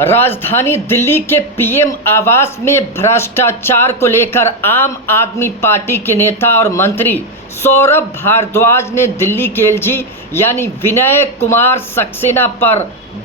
राजधानी दिल्ली के पीएम आवास में भ्रष्टाचार को लेकर आम आदमी पार्टी के नेता और मंत्री सौरभ भारद्वाज ने दिल्ली के एलजी यानी विनय कुमार सक्सेना पर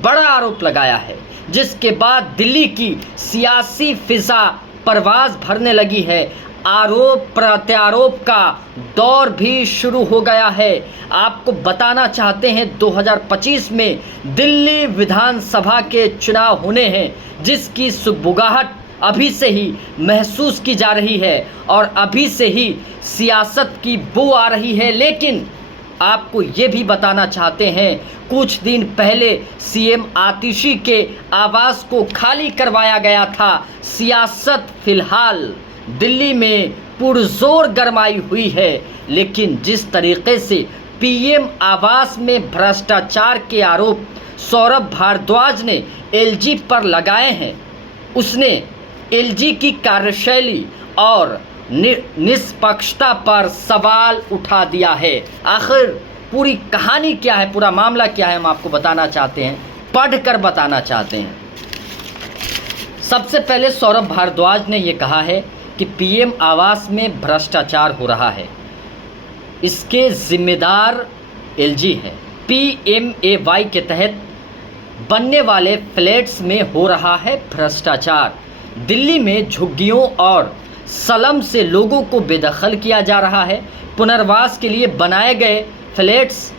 बड़ा आरोप लगाया है, जिसके बाद दिल्ली की सियासी फिजा परवाज भरने लगी है। आरोप प्रत्यारोप का दौर भी शुरू हो गया है। आपको बताना चाहते हैं 2025 में दिल्ली विधानसभा के चुनाव होने हैं, जिसकी सुगबुगाहट अभी से ही महसूस की जा रही है और अभी से ही सियासत की बू आ रही है। लेकिन आपको ये भी बताना चाहते हैं, कुछ दिन पहले सीएम आतिशी के आवास को खाली करवाया गया था। सियासत फिलहाल दिल्ली में पुरजोर गरमाई हुई है, लेकिन जिस तरीके से पीएम आवास में भ्रष्टाचार के आरोप सौरभ भारद्वाज ने एलजी पर लगाए हैं, उसने एलजी की कार्यशैली और निष्पक्षता पर सवाल उठा दिया है। आखिर पूरी कहानी क्या है, पूरा मामला क्या है, हम आपको बताना चाहते हैं, पढ़कर बताना चाहते हैं। सबसे पहले सौरभ भारद्वाज ने ये कहा है कि पीएम आवास में भ्रष्टाचार हो रहा है, इसके जिम्मेदार एलजी है। पीएमएवाई के तहत बनने वाले फ्लैट्स में हो रहा है भ्रष्टाचार। दिल्ली में झुग्गियों और स्लम से लोगों को बेदखल किया जा रहा है। पुनर्वास के लिए बनाए गए फ्लैट्स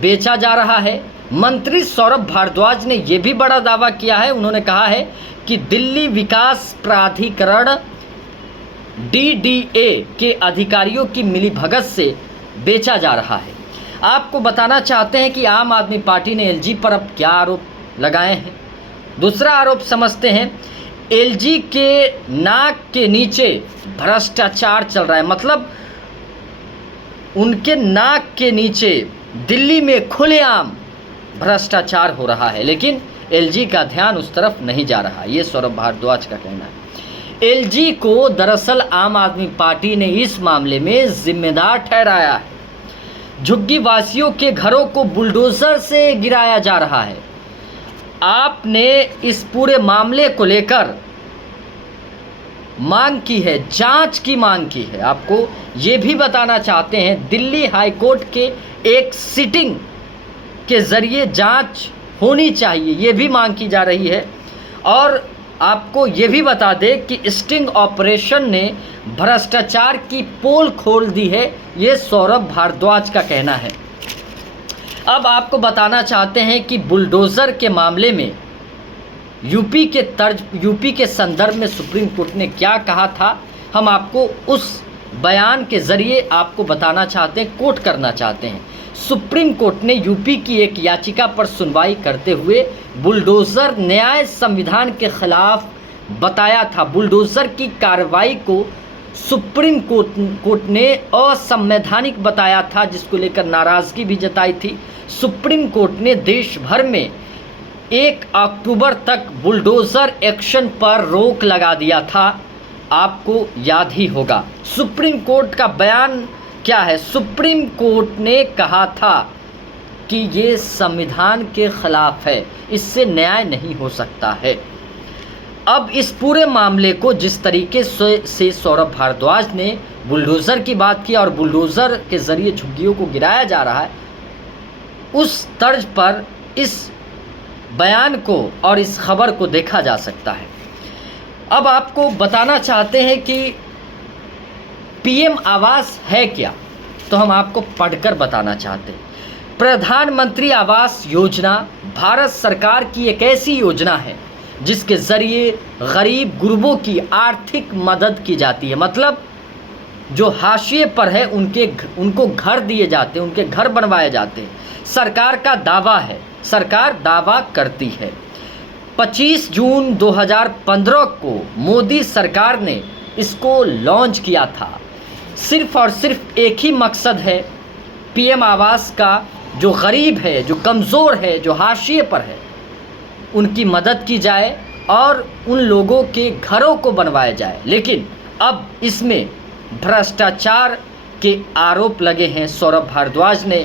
बेचा जा रहा है। मंत्री सौरभ भारद्वाज ने यह भी बड़ा दावा किया है, उन्होंने कहा है कि दिल्ली विकास प्राधिकरण डीडीए के अधिकारियों की मिलीभगत से बेचा जा रहा है। आपको बताना चाहते हैं कि आम आदमी पार्टी ने एलजी पर अब क्या आरोप लगाए हैं। दूसरा आरोप समझते हैं, एलजी के नाक के नीचे भ्रष्टाचार चल रहा है। मतलब उनके नाक के नीचे दिल्ली में खुलेआम भ्रष्टाचार हो रहा है, लेकिन एलजी का ध्यान उस तरफ नहीं जा रहा। ये सौरभ भारद्वाज का कहना है। एलजी को दरअसल आम आदमी पार्टी ने इस मामले में जिम्मेदार ठहराया है। झुग्गी वासियों के घरों को बुलडोजर से गिराया जा रहा है। आपने इस पूरे मामले को लेकर मांग की है, जांच की मांग की है। आपको ये भी बताना चाहते हैं, दिल्ली हाई कोर्ट के एक सिटिंग के ज़रिए जांच होनी चाहिए, ये भी मांग की जा रही है। और आपको ये भी बता दें कि स्टिंग ऑपरेशन ने भ्रष्टाचार की पोल खोल दी है, ये सौरभ भारद्वाज का कहना है। अब आपको बताना चाहते हैं कि बुलडोज़र के मामले में यूपी के संदर्भ में सुप्रीम कोर्ट ने क्या कहा था, हम आपको उस बयान के ज़रिए आपको बताना चाहते हैं, कोट करना चाहते हैं। सुप्रीम कोर्ट ने यूपी की एक याचिका पर सुनवाई करते हुए बुलडोज़र न्याय संविधान के खिलाफ बताया था। बुलडोज़र की कार्रवाई को सुप्रीम कोर्ट ने असंवैधानिक बताया था, जिसको लेकर नाराज़गी भी जताई थी। सुप्रीम कोर्ट ने देश भर में 1 अक्टूबर तक बुलडोज़र एक्शन पर रोक लगा दिया था, आपको याद ही होगा। सुप्रीम कोर्ट का बयान क्या है? सुप्रीम कोर्ट ने कहा था कि ये संविधान के खिलाफ है, इससे न्याय नहीं हो सकता है। अब इस पूरे मामले को जिस तरीके से सौरभ भारद्वाज ने बुलडोज़र की बात की और बुलडोज़र के ज़रिए झुग्गियों को गिराया जा रहा है, उस तर्ज पर इस बयान को और इस खबर को देखा जा सकता है। अब आपको बताना चाहते हैं कि पीएम आवास है क्या, तो हम आपको पढ़कर बताना चाहते हैं। प्रधानमंत्री आवास योजना भारत सरकार की एक ऐसी योजना है जिसके ज़रिए गरीब गुरबों की आर्थिक मदद की जाती है। मतलब जो हाशिए पर है उनको घर दिए जाते हैं, उनके घर बनवाए जाते हैं। सरकार का दावा है, सरकार दावा करती है। 25 जून 2015 को मोदी सरकार ने इसको लॉन्च किया था। सिर्फ़ और सिर्फ एक ही मकसद है, पीएम आवास का जो गरीब है, जो कमज़ोर है, जो हाशिए पर है, उनकी मदद की जाए और उन लोगों के घरों को बनवाया जाए। लेकिन अब इसमें भ्रष्टाचार के आरोप लगे हैं। सौरभ भारद्वाज ने